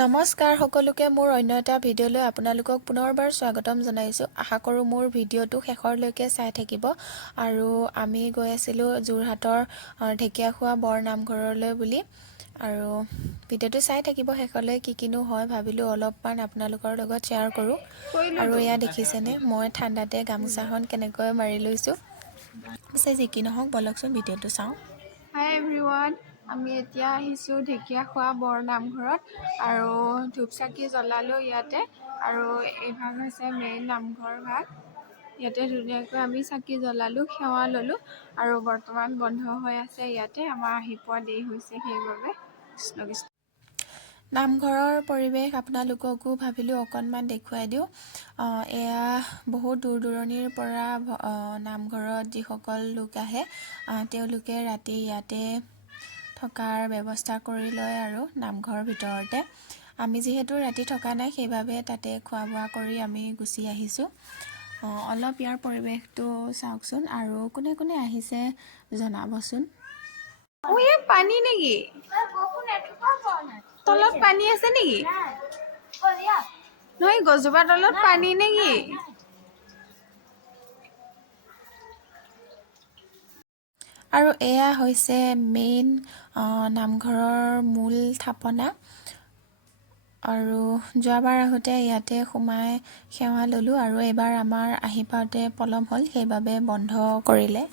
নমস্কাৰ সকলোকে মোৰ অন্য এটা ভিডিঅ'লৈ আপোনালোকক পুনৰবাৰ স্বাগতম জনাইছোঁ। আশা কৰোঁ মোৰ ভিডিঅ'টো শেষৰলৈকে চাই থাকিব। আৰু আমি গৈ আছিলোঁ যোৰহাটৰ ঢেকীয়াখোৱা বৰ নামঘৰলৈ বুলি। আৰু ভিডিঅ'টো চাই থাকিব শেষলৈ, কিনো হয় ভাবিলোঁ অলপমান আপোনালোকৰ লগত শ্বেয়াৰ কৰোঁ। আৰু এয়া দেখিছেনে মই ঠাণ্ডাতে গামোচাখন কেনেকৈ মাৰি লৈছোঁ। পিছে যি কি নহওক বলকচোন ভিডিঅ'টো চাওঁ। হাই এভৰিৱান, আমি এতিয়া আহিছোঁ ঢেকীয়াখোৱা বৰ নামঘৰত আৰু ধূপ চাকি জ্বলালোঁ ইয়াতে। আৰু এইভাগ হৈছে মেইন নামঘৰ ভাগ। ইয়াতে ধুনীয়াকৈ আমি চাকি জ্বলালোঁ, সেৱা ল'লোঁ আৰু বৰ্তমান বন্ধ হৈ আছে ইয়াতে। আমাৰ আহি পোৱা দেৰি হৈছে সেইবাবে। নামঘৰৰ পৰিৱেশ আপোনালোককো ভাবিলোঁ অকণমান দেখুৱাই দিওঁ। এয়া বহুত দূৰ দূৰণিৰ পৰা নামঘৰত যিসকল লোক আহে তেওঁলোকে ৰাতি ইয়াতে থকাৰ ব্যৱস্থা কৰি লয় আৰু নামঘৰৰ ভিতৰতে। আমি যিহেতু ৰাতি থকা নাই সেইবাবে তাতে খোৱা বোৱা কৰি আমি গুচি আহিছোঁ। অলপ ইয়াৰ পৰিৱেশটো চাওকচোন আৰু কোনে কোনে আহিছে জনাবচোন। পানী নেকি? তলত পানী আছে নেকি? নহয়, গছজোপাৰ তলত পানী নেকি? আৰু এয়া হৈছে মেইন নামঘৰৰ মূল থাপনা। আৰু যোৱাবাৰ আহোঁতে ইয়াতে সোমাই সেৱা ল'লোঁ আৰু এইবাৰ আমাৰ আহি পাওঁতে পলম হ'ল, সেইবাবে বন্ধ কৰিলে।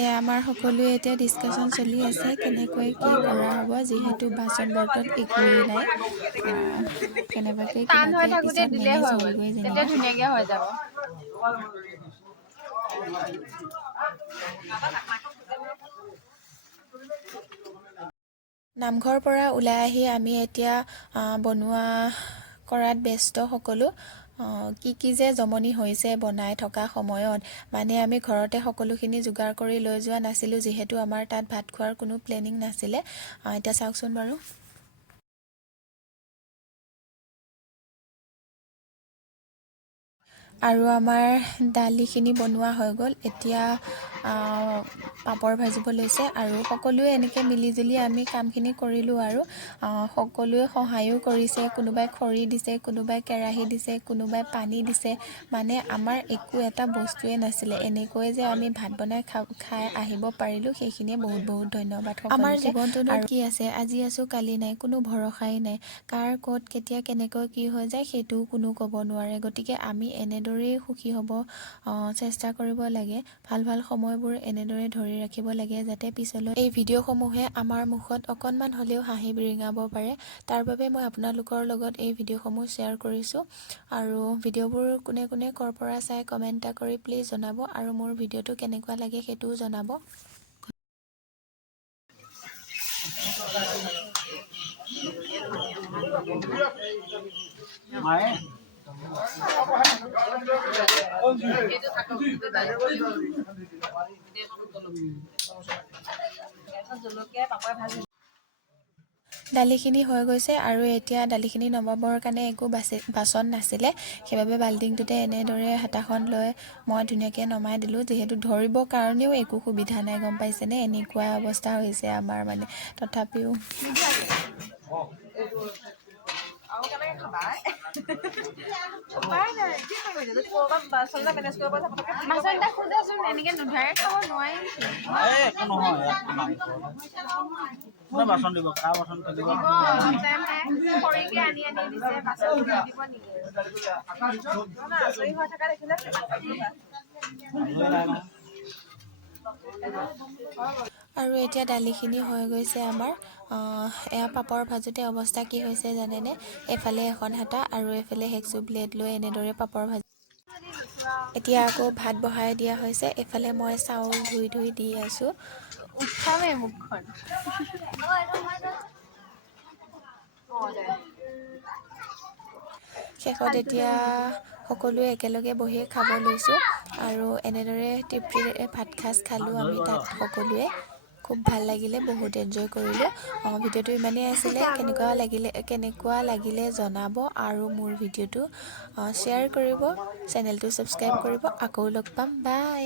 এয়া আমাৰ সকলোৱে এতিয়া ডিছকাশ্যন চলি আছে কেনেকৈ কি কৰা হ'ব, যিহেতু বাচন বৰ্তন একোৱেই নাই। কেনেবাকৈ টান হৈ কিবাকৈ থাকোঁতে পিছত দিলেই মেনেজ হৈ গ'ল, হ'লগৈ তেতিয়া যেনিবা। ধুনীয়াকৈ হৈ যাব। নামঘৰৰ পৰা ওলাই আহি আমি এতিয়া বনোৱা কৰাত ব্যস্ত সকলো। কি যে জমনি হৈছে বনাই থকা সময়ত। মানে আমি ঘৰতে সকলোখিনি যোগাৰ কৰি লৈ যোৱা নাছিলোঁ, যিহেতু আমাৰ তাত ভাত খোৱাৰ কোনো প্লেনিং নাছিলে। এতিয়া চাওকচোন বাৰু। আৰু আমাৰ দালিখিনি বনোৱা হৈ গ'ল। এতিয়া পাপৰ ভাজিব লৈছে আৰু সকলোৱে এনেকৈ মিলিজুলি আমি কামখিনি কৰিলোঁ আৰু সকলোৱে সহায়ো কৰিছে। কোনোবাই খৰি দিছে, কোনোবাই কেৰাহী দিছে, কোনোবাই পানী দিছে। মানে আমাৰ একো এটা বস্তুৱে নাছিলে। এনেকৈ যে আমি ভাত বনাই খাই আহিব পাৰিলোঁ, সেইখিনিয়ে বহুত বহুত ধন্যবাদ সকলোকে। আমাৰ জীৱনটোনো কি আছে, আজি আছোঁ কালি নাই, কোনো ভৰসাই নাই। কাৰ ক'ত কেতিয়া কেনেকৈ কি হৈ যায় সেইটোও কোনো ক'ব নোৱাৰে। গতিকে আমি এনেদৰেই সুখী হ'ব চেষ্টা কৰিব লাগে। ভাল ভাল সময়বোৰ এনেদৰে ধৰি ৰাখিব লাগে, যাতে পিছলৈ এই ভিডিঅ'সমূহে আমাৰ মুখত অকণমান হ'লেও হাঁহি বিৰিঙাব পাৰে। তাৰ বাবে মই আপোনালোকৰ লগত এই ভিডিঅ'সমূহ শ্বেয়াৰ কৰিছোঁ। আৰু ভিডিঅ'বোৰ কোনে কোনে ক'ৰ পৰা চাই কমেণ্ট এটা কৰি প্লিজ জনাব। আৰু মোৰ ভিডিঅ'টো কেনেকুৱা লাগে সেইটোও জনাব। দালিখিনি হৈ গৈছে আৰু এতিয়া দালিখিনি নমাবৰ কাৰণে একো বাচন নাছিলে, সেইবাবে বাল্টিংটোতে এনেদৰে হাতাখন লৈ মই ধুনীয়াকৈ নমাই দিলোঁ। যিহেতু ধৰিবৰ কাৰণেও একো সুবিধা নাই, গম পাইছেনে, এনেকুৱা অৱস্থা হৈছে আমাৰ মানে। তথাপিও বাচন দিব, কাৰ বাচন দিব। আৰু এতিয়া দালিখিনি হৈ গৈছে আমাৰ। এয়া পাপৰ ভাজোতে অৱস্থা কি হৈছে জানেনে? এফালে এখন হাতা আৰু এফালে হেকচু ব্লেড লৈ এনেদৰে পাপৰ ভাজি। এতিয়া আকৌ ভাত বহাই দিয়া হৈছে। এইফালে মই চাউল ধুই দি আছোঁ। উঠামেই মুখখন। শেষত এতিয়া সকলোৱে একেলগে বহি খাব লৈছোঁ আৰু এনেদৰে তৃপ্তিৰে ভাত সাজ খালোঁ আমি তাত সকলোৱে। খুব ভাল লাগিলে, বহুত এনজয় কৰিলোঁ। ভিডিঅ'টো ইমানেই আছিলে। কেনেকুৱা লাগিলে জনাব আৰু মোৰ ভিডিঅ'টো শ্বেয়াৰ কৰিব, চেনেলটো ছাবস্ক্ৰাইব কৰিব। আকৌ লগ পাম, বাই।